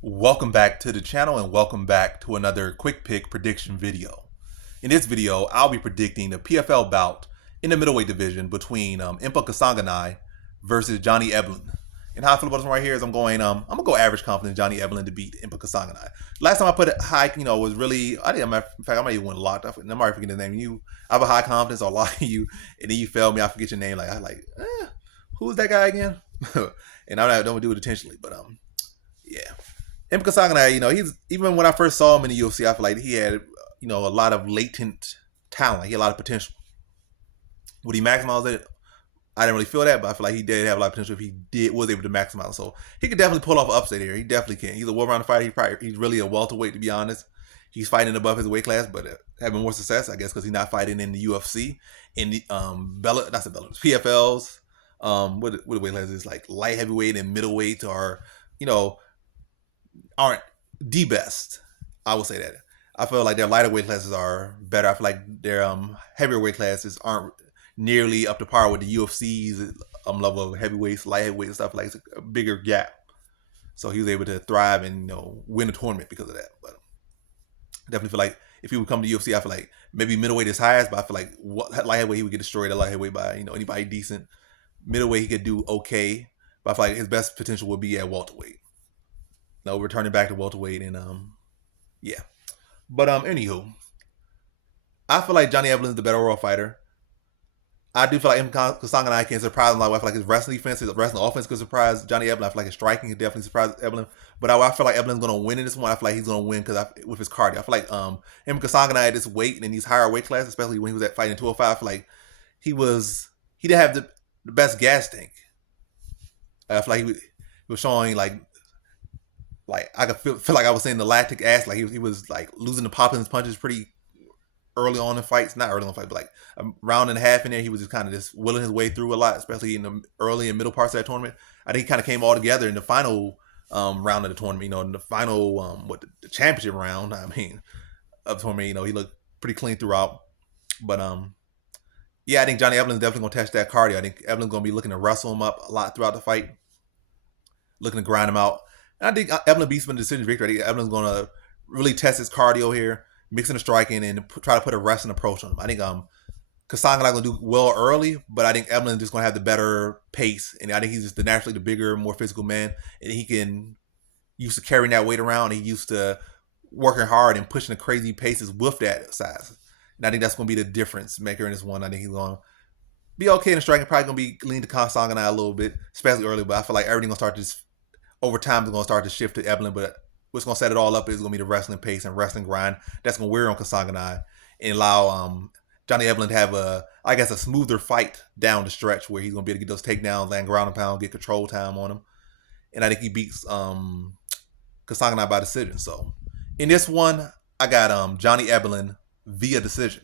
Welcome back to the channel and welcome back to another quick pick prediction video. In this video, I'll be predicting the PFL bout in the middleweight division between Impa Kasanganay versus Johnny Eblen. And how I feel about this one right here is I'm gonna go average confidence Johnny Eblen to beat Impa Kasanganay. Last time I put it high, was really I didn't. In fact, I might even win a lot. I'm already forgetting the name. I have a high confidence. I'll lie to you, and then you fail me. I forget your name. Who's that guy again? And I don't do it intentionally, but yeah. Impa Kasanganay, he's even when I first saw him in the UFC, I feel like he had, a lot of latent talent. He had a lot of potential. Would he maximize it? I didn't really feel that, but I feel like he did have a lot of potential if he was able to maximize. So he could definitely pull off an upset here. He definitely can. He's a well-rounded fighter. He's really a welterweight, to be honest. He's fighting above his weight class, but having more success, I guess, because he's not fighting in the UFC, in the PFLs. What the weight class is like light heavyweight and middleweight are, you know, aren't the best. I will say that. I feel like their lighter weight classes are better. I feel like their heavier weight classes aren't nearly up to par with the UFC's level of heavyweights, light heavyweight stuff. Like it's a bigger gap. So he was able to thrive and win a tournament because of that. But I definitely feel like if he would come to UFC, I feel like maybe middleweight is highest, but I feel like light heavyweight he would get destroyed at light heavyweight by anybody decent. Middleweight he could do okay, but I feel like his best potential would be at welterweight. No, returning back to welterweight and yeah. But anywho, I feel like Johnny Eblen is the better overall fighter. I do feel like Impa Kasanganay can surprise him. Like I feel like his wrestling defense, his wrestling offense could surprise Johnny Eblen. I feel like his striking could definitely surprise Eblen. But I feel like Eblen's gonna win in this one. I feel like he's gonna win because with his cardio. I feel like Impa Kasanganay at this weight and in these higher weight classes, especially when he was at fighting 205, I feel like he didn't have the best gas tank. I feel like he was showing like I could feel like I was saying the lactic acid. Like he was like losing the pop in his punches pretty early on in fights. Not early on in fight, but like a round and a half in there, he was just kind of just willing his way through a lot, especially in the early and middle parts of that tournament. I think he kind of came all together in the final round of the tournament. In the final the championship round. I mean, of the tournament. He looked pretty clean throughout. But yeah, I think Johnny Eblen's definitely gonna test that cardio. I think Eblen's gonna be looking to wrestle him up a lot throughout the fight, looking to grind him out. And I think Eblen beats him in the decision victory. I think Eblen's going to really test his cardio here, mixing the striking and try to put a wrestling approach on him. I think Kasanganay going to do well early, but I think Eblen just going to have the better pace. And I think he's just naturally the bigger, more physical man. And he can used to carrying that weight around. He used to working hard and pushing the crazy paces with that size. And I think that's going to be the difference maker in this one. I think he's going to be okay in the striking. Probably going to be lean to Kasanganay a little bit, especially early. But I feel like everything going to start to just over time it's going to start to shift to Eblen, but what's going to set it all up is going to be the wrestling pace and wrestling grind that's going to wear on Kasanganay and allow Johnny Eblen to have a smoother fight down the stretch where he's going to be able to get those takedowns, land ground and pound, get control time on him. And I think he beats Kasanganay by decision. So in this one, I got Johnny Eblen via decision.